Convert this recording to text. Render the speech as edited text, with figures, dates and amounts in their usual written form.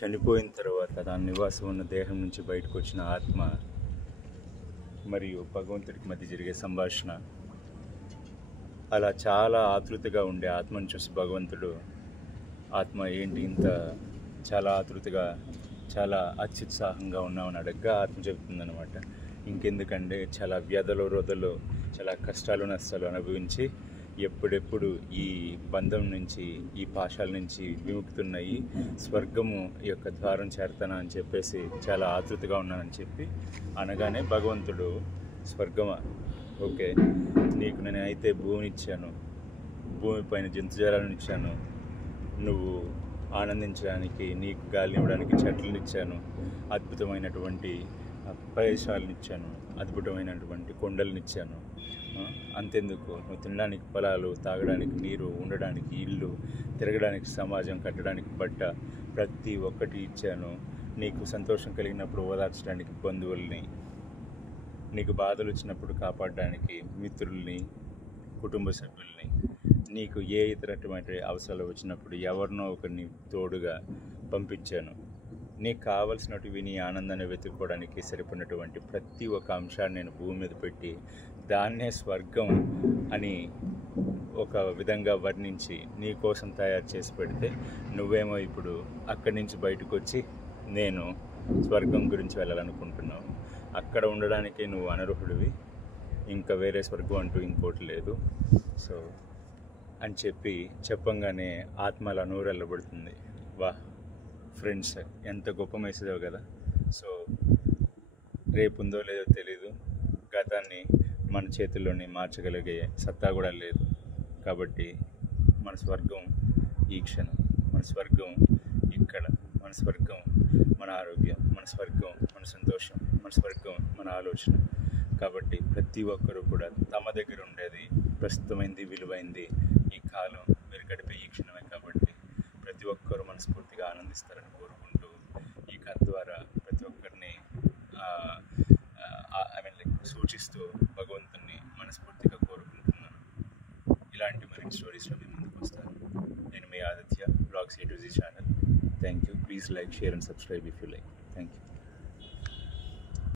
చనిపోయిన తర్వాత దాని నివాసం ఉన్న దేహం నుంచి బయటకు వచ్చిన ఆత్మ మరియు భగవంతుడికి మధ్య జరిగే సంభాషణ, అలా చాలా ఆతృతగా ఉండే ఆత్మను చూసి భగవంతుడు, ఆత్మ ఏంటి ఇంత చాలా ఆతృతగా చాలా అత్యుత్సాహంగా ఉన్నామని అడగ్గా ఆత్మ చెబుతుందన్నమాట. ఇంకెందుకంటే చాలా వ్యధలు రొదలు, చాలా కష్టాలు నష్టాలు అనుభవించి ఎప్పుడెప్పుడు ఈ బంధం నుంచి, ఈ పాశాల నుంచి విముక్తున్నాయి, స్వర్గము యొక్క ద్వారం చేరతానా అని చెప్పేసి చాలా ఆతృతగా ఉన్నానని చెప్పి అనగానే భగవంతుడు, స్వర్గమా, ఓకే, నీకు నేను అయితే భూమినిచ్చాను, భూమిపైన జంతుజాలను ఇచ్చాను, నువ్వు ఆనందించడానికి నీకు గాలిని ఇవ్వడానికి చెట్లనిచ్చాను, అద్భుతమైనటువంటి ప్రదేశాలను ఇచ్చాను, అద్భుతమైనటువంటి కొండలనిచ్చాను, అంతెందుకు నువ్వు తినడానికి పొలాలు, తాగడానికి నీరు, ఉండడానికి ఇల్లు, తిరగడానికి సమాజం, కట్టడానికి బట్ట, ప్రతి ఒక్కటి ఇచ్చాను. నీకు సంతోషం కలిగినప్పుడు ఓదార్చడానికి బంధువుల్ని, నీకు బాధలు వచ్చినప్పుడు కాపాడడానికి మిత్రుల్ని, కుటుంబ సభ్యుల్ని, నీకు ఏ ఇతరటువంటి అవసరాలు వచ్చినప్పుడు ఎవరినో ఒకరిని తోడుగా పంపించాను. నీకు కావలసినటివి నీ ఆనందాన్ని వెతుక్కోవడానికి సరిపడినటువంటి ప్రతి ఒక్క అంశాన్ని నేను భూమి మీద పెట్టి దాన్నే స్వర్గం అని ఒక విధంగా వర్ణించి నీ కోసం తయారు చేసి పెడితే, నువ్వేమో ఇప్పుడు అక్కడి నుంచి బయటకు వచ్చి నేను స్వర్గం గురించి వెళ్ళాలనుకుంటున్నావు. అక్కడ ఉండడానికి నువ్వు అనర్హుడివి, ఇంకా వేరే స్వర్గం అంటూ ఇంకోటి లేదు. సో అని చెప్పంగానే ఆత్మల నూరెళ్ళబడుతుంది. వా ఫ్రెండ్స్, ఎంత గొప్ప మెసేజ్ కదా. సో రేపు ఉందో లేదో తెలీదు, గతాన్ని మన చేతుల్లోని మార్చగలిగే సత్తా కూడా లేదు. కాబట్టి మన స్వర్గం ఈ క్షణం, మన స్వర్గం ఇక్కడ, మన స్వర్గం మన ఆరోగ్యం, మన స్వర్గం మన సంతోషం, మన స్వర్గం మన ఆలోచన. కాబట్టి ప్రతి ఒక్కరూ కూడా తమ దగ్గర ఉండేది ప్రస్తుతమైంది, విలువైంది ఈ కాలం, మీరు గడిపే ఈ క్షణమే. కాబట్టి ప్రతి ఒక్కరూ మనస్ఫూర్తిగా ఆనందిస్తారని కోరుకుంటూ ఈ కథ ద్వారా ప్రతి ఒక్కరిని సూచిస్తూ భగవంతుని మనస్ఫూర్తిగా కోరుకుంటున్నాను. ఇలాంటి మరిన్ని స్టోరీస్లో మేము ముందుకు వస్తాను. నేను మీ Aditya, blogs A to Z channel. Thank you. Please like, share and subscribe if you like. Thank you.